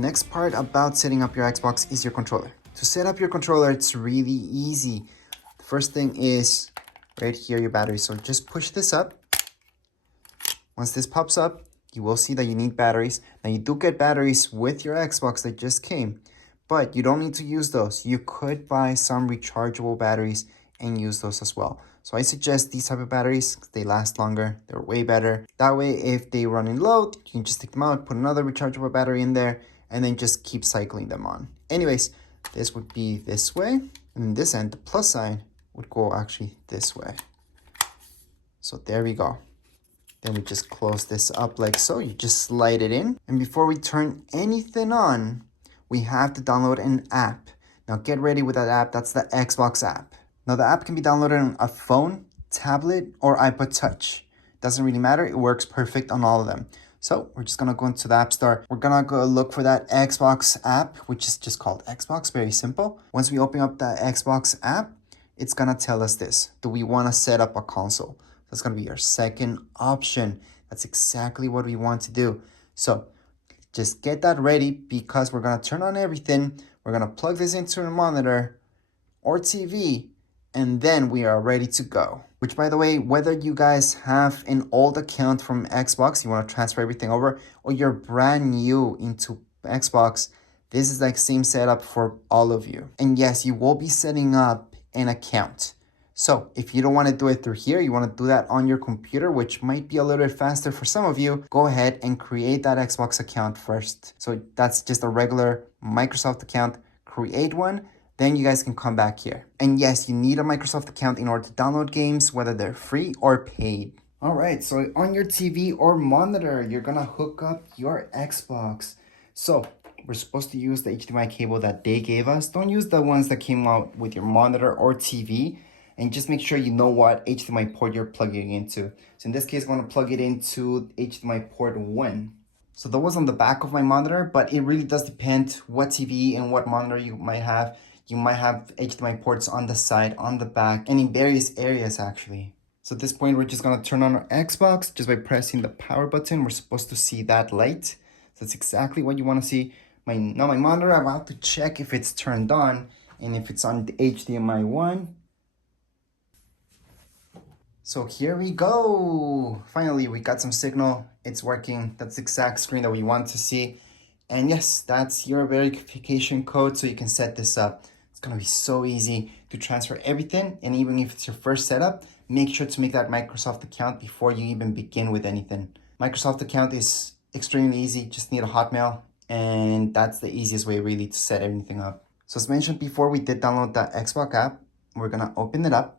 next part about setting up your Xbox is your controller. To set up your controller, it's really easy. The first thing is right here, your battery. So just push this up. Once this pops up, you will see that you need batteries. Now you do get batteries with your Xbox that just came, but you don't need to use those. You could buy some rechargeable batteries and use those as well. So I suggest these type of batteries. They last longer, they're way better. That way, if they run in low, you can just take them out, put another rechargeable battery in there, and then just keep cycling them on. Anyways, this would be this way, and this end, the plus sign, would go actually this way. So there we go. Then we just close this up like so. You just slide it in. And before we turn anything on, we have to download an app. Now get ready with that app. That's the Xbox app. Now the app can be downloaded on a phone, tablet, or iPod Touch. Doesn't really matter. It works perfect on all of them. So we're just gonna go into the App Store. We're gonna go look for that Xbox app, which is just called Xbox, very simple. Once we open up the Xbox app, it's gonna tell us this. Do we wanna set up a console? That's gonna be our second option. That's exactly what we want to do. So just get that ready because we're gonna turn on everything. We're gonna plug this into a monitor or TV, and then we are ready to go. Which, by the way, whether you guys have an old account from Xbox, you want to transfer everything over, or you're brand new into Xbox, this is like same setup for all of you. And yes, you will be setting up an account. So if you don't want to do it through here, you want to do that on your computer, which might be a little bit faster for some of you, go ahead and create that Xbox account first. So that's just a regular Microsoft account. Create one. Then you guys can come back here. And yes, you need a Microsoft account in order to download games, whether they're free or paid. All right, so on your TV or monitor, you're gonna hook up your Xbox. So we're supposed to use the HDMI cable that they gave us. Don't use the ones that came out with your monitor or TV. And just make sure you know what HDMI port you're plugging into. So in this case, I'm gonna plug it into HDMI port 1. So that was on the back of my monitor, but it really does depend what TV and what monitor you might have. You might have HDMI ports on the side, on the back, and in various areas actually. So at this point, we're just gonna turn on our Xbox just by pressing the power button. We're supposed to see that light. So that's exactly what you wanna see. Now my monitor, I'm about to check if it's turned on and if it's on the HDMI 1. So here we go. Finally, we got some signal. It's working. That's the exact screen that we want to see. And yes, that's your verification code so you can set this up. It's gonna be so easy to transfer everything. And even if it's your first setup, make sure to make that Microsoft account before you even begin with anything. Microsoft account is extremely easy. Just need a Hotmail. And that's the easiest way really to set everything up. So as mentioned before, we did download the Xbox app. We're gonna open it up.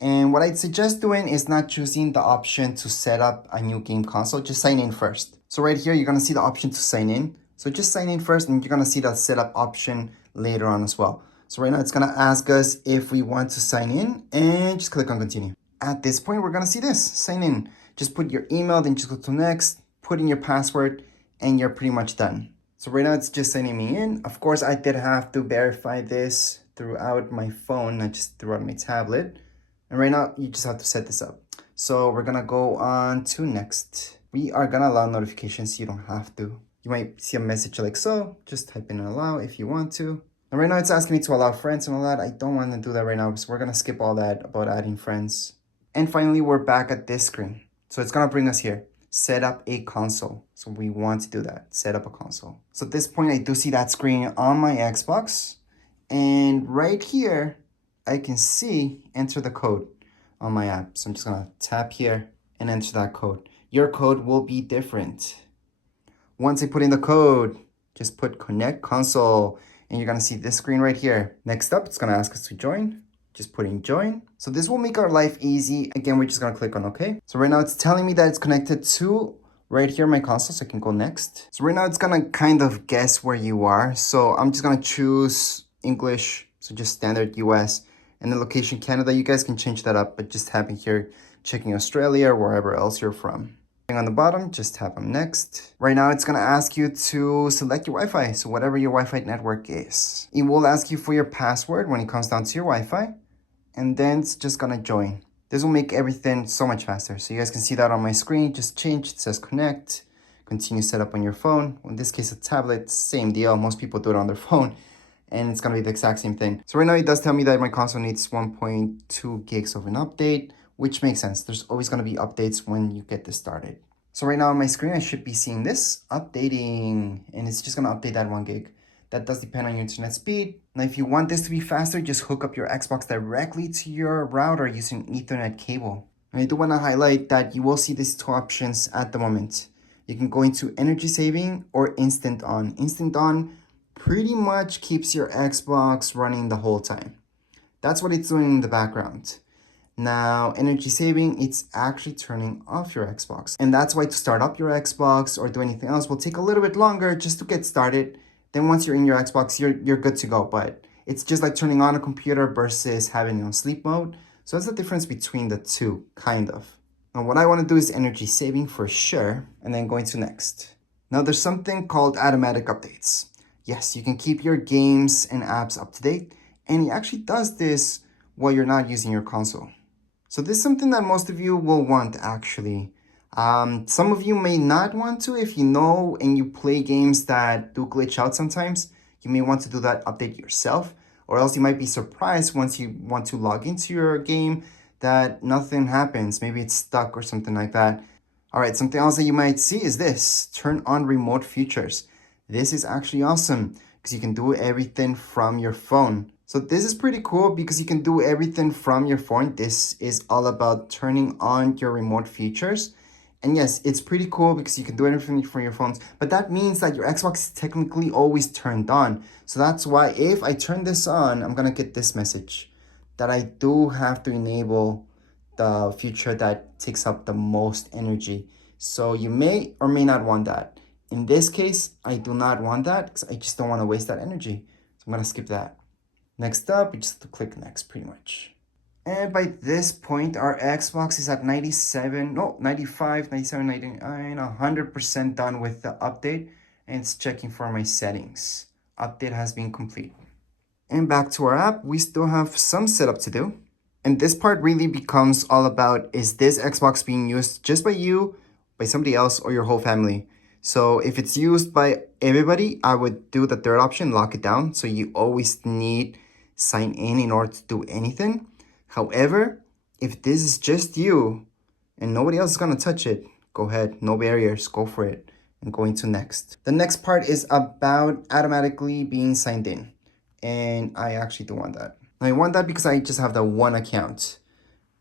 And what I'd suggest doing is not choosing the option to set up a new game console, just sign in first. So right here, you're gonna see the option to sign in. So just sign in first and you're gonna see that setup option later on as well. So right now it's gonna ask us if we want to sign in and just click on continue. At this point, we're gonna see this, sign in. Just put your email, then just go to next, put in your password, and you're pretty much done. So right now it's just signing me in. Of course, I did have to verify this throughout my phone, not just throughout my tablet. And right now, you just have to set this up. So we're gonna go on to next. We are gonna allow notifications, you don't have to. You might see a message like so, just type in allow if you want to. And right now it's asking me to allow friends and all that. I don't want to do that right now, so we're gonna skip all that about adding friends. And finally, we're back at this screen. So it's gonna bring us here, set up a console. So we want to do that, set up a console. So at this point, I do see that screen on my Xbox. And right here, I can see enter the code on my app. So I'm just gonna tap here and enter that code. Your code will be different. Once I put in the code, just put connect console and you're gonna see this screen right here. Next up, it's gonna ask us to join. Just put in join. So this will make our life easy. Again, we're just gonna click on okay. So right now it's telling me that it's connected to right here, my console, so I can go next. So right now it's gonna kind of guess where you are. So I'm just gonna choose English, so just standard US. And the location Canada, you guys can change that up, but just tapping here, checking Australia or wherever else you're from. On the bottom, just tap on next. Right now, it's gonna ask you to select your Wi-Fi, so whatever your Wi-Fi network is. It will ask you for your password when it comes down to your Wi-Fi, and then it's just gonna join. This will make everything so much faster. So you guys can see that on my screen, just change, it says connect, continue setup on your phone. In this case, a tablet, same deal. Most people do it on their phone, and it's gonna be the exact same thing. So right now it does tell me that my console needs 1.2 gigs of an update, which makes sense. There's always gonna be updates when you get this started. So right now on my screen, I should be seeing this updating, and it's just gonna update that 1 gig. That does depend on your internet speed. Now, if you want this to be faster, just hook up your Xbox directly to your router using Ethernet cable. And I do want to highlight that you will see these two options at the moment. You can go into energy saving or instant on. Instant on pretty much keeps your Xbox running the whole time. That's what it's doing in the background. Now, energy saving, it's actually turning off your Xbox. And that's why to start up your Xbox or do anything else will take a little bit longer just to get started. Then once you're in your Xbox, you're good to go. But it's just like turning on a computer versus having it on sleep mode. So that's the difference between the two, kind of. Now what I want to do is energy saving for sure, and then going to next. Now there's something called automatic updates. Yes, you can keep your games and apps up to date, and it actually does this while you're not using your console. So this is something that most of you will want actually. Some of you may not want to if you know and you play games that do glitch out sometimes. You may want to do that update yourself, or else you might be surprised once you want to log into your game that nothing happens. Maybe it's stuck or something like that. All right, something else that you might see is this: turn on remote features. This is actually awesome because you can do everything from your phone. So this is pretty cool because you can do everything from your phone. This is all about turning on your remote features. And yes, it's pretty cool because you can do everything from your phones, but that means that your Xbox is technically always turned on. So that's why if I turn this on, I'm gonna get this message that I do have to enable the feature that takes up the most energy. So you may or may not want that. In this case, I do not want that because I just don't want to waste that energy. So I'm gonna skip that. Next up, you just have to click next pretty much. And by this point, our Xbox is at 95, 97, 99, 100% done with the update. And it's checking for my settings. Update has been complete. And back to our app, we still have some setup to do. And this part really becomes all about, is this Xbox being used just by you, by somebody else, or your whole family? So if it's used by everybody, I would do the third option, lock it down. So you always need sign in order to do anything. However, if this is just you and nobody else is going to touch it, go ahead, no barriers, go for it, and go into next. The next part is about automatically being signed in, and I actually do want that. Now I want that because I just have the one account.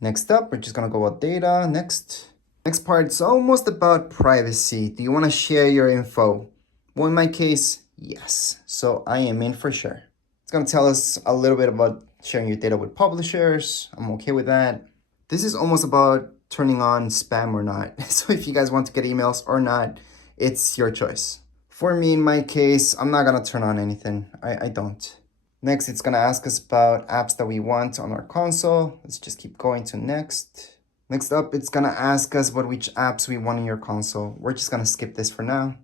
Next up, we're just going to go about data, next. Next part is almost about privacy. Do you want to share your info? Well, in my case, yes. So I am in for sure. It's going to tell us a little bit about sharing your data with publishers. I'm okay with that. This is almost about turning on spam or not. So if you guys want to get emails or not, it's your choice. For me, in my case, I'm not gonna turn on anything. I don't. Next, it's gonna ask us about apps that we want on our console. Let's just keep going to next. Next up, it's gonna ask us which apps we want in your console. We're just gonna skip this for now.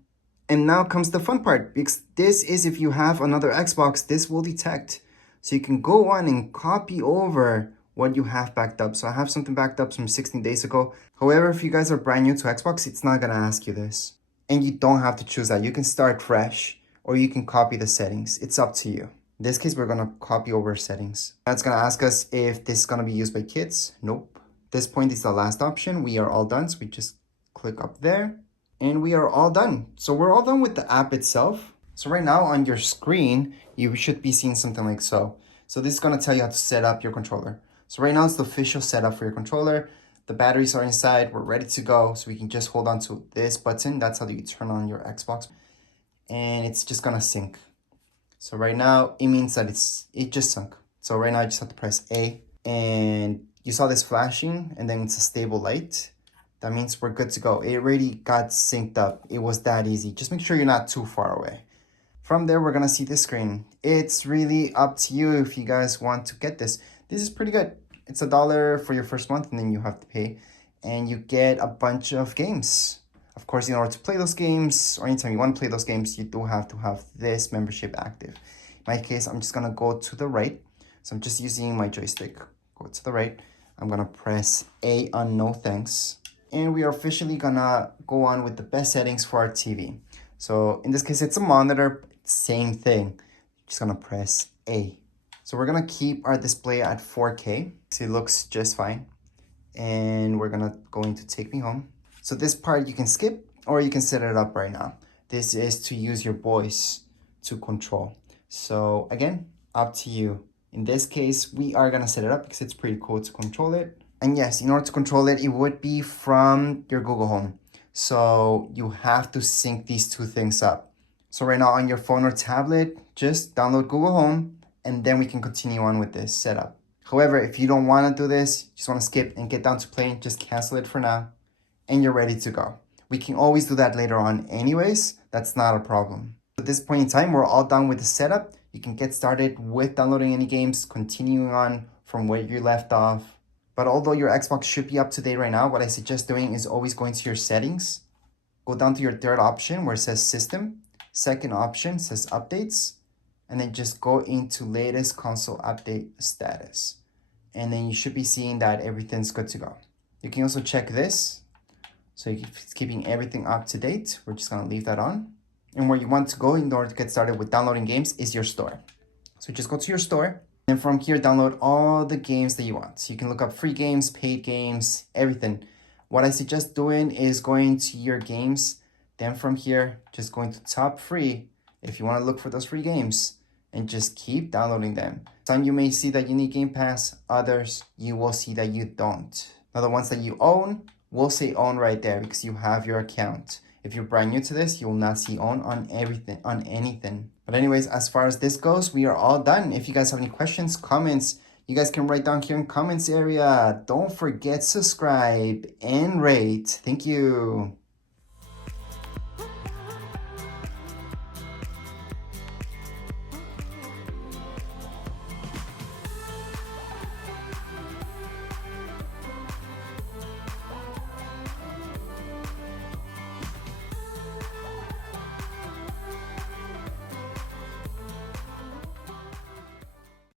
And now comes the fun part, because this is if you have another Xbox, this will detect. So you can go on and copy over what you have backed up. So I have something backed up from 16 days ago. However, if you guys are brand new to Xbox, it's not gonna ask you this. And you don't have to choose that. You can start fresh or you can copy the settings. It's up to you. In this case, we're gonna copy over settings. That's gonna ask us if this is gonna be used by kids. Nope. This point is the last option. We are all done. So we just click up there and we are all done. So we're all done with the app itself. So right now on your screen, you should be seeing something like so. So this is gonna tell you how to set up your controller. So right now it's the official setup for your controller. The batteries are inside, we're ready to go. So we can just hold on to this button. That's how you turn on your Xbox. And it's just gonna sync. So right now it means that it just sunk. So right now I just have to press A and you saw this flashing and then it's a stable light. That means we're good to go. It already got synced up. It was that easy. Just make sure you're not too far away. From there, we're gonna see this screen. It's really up to you if you guys want to get this. This is pretty good. It's $1 for your first month and then you have to pay. And you get a bunch of games. Of course, in order to play those games, or anytime you want to play those games, you do have to have this membership active. In my case, I'm just gonna go to the right. So I'm just using my joystick. Go to the right. I'm gonna press A on no thanks. and we are officially gonna go on with the best settings for our TV. So in this case, it's a monitor, same thing. Just gonna press A. So we're gonna keep our display at 4K. So it looks just fine. And we're gonna go into Take Me Home. So this part you can skip or you can set it up right now. This is to use your voice to control. So again, up to you. In this case, we are gonna set it up because it's pretty cool to control it. And yes, in order to control it, it would be from your Google Home. So you have to sync these two things up. So right now on your phone or tablet, just download Google Home and then we can continue on with this setup. However, if you don't want to do this, just want to skip and get down to playing, just cancel it for now and you're ready to go. We can always do that later on anyways. That's not a problem. At this point in time, we're all done with the setup. You can get started with downloading any games, continuing on from where you left off. But although your Xbox should be up to date right now, what I suggest doing is always going to your settings. Go down to your third option where it says System. Second option says Updates. And then just go into latest console update status. And then you should be seeing that everything's good to go. You can also check this. So it's keeping everything up to date. We're just gonna leave that on. And where you want to go in order to get started with downloading games is your store. So just go to your store. And from here, download all the games that you want. So you can look up free games, paid games, everything. What I suggest doing is going to your games. Then from here, just going to top free if you want to look for those free games and just keep downloading them. Some you may see that you need Game Pass, others you will see that you don't. Now the ones that you own will say own right there because you have your account. If you're brand new to this, you will not see own on everything, on anything. But anyways, as far as this goes, we are all done. If you guys have any questions, comments, you guys can write down here in comments area. Don't forget subscribe and rate. Thank you.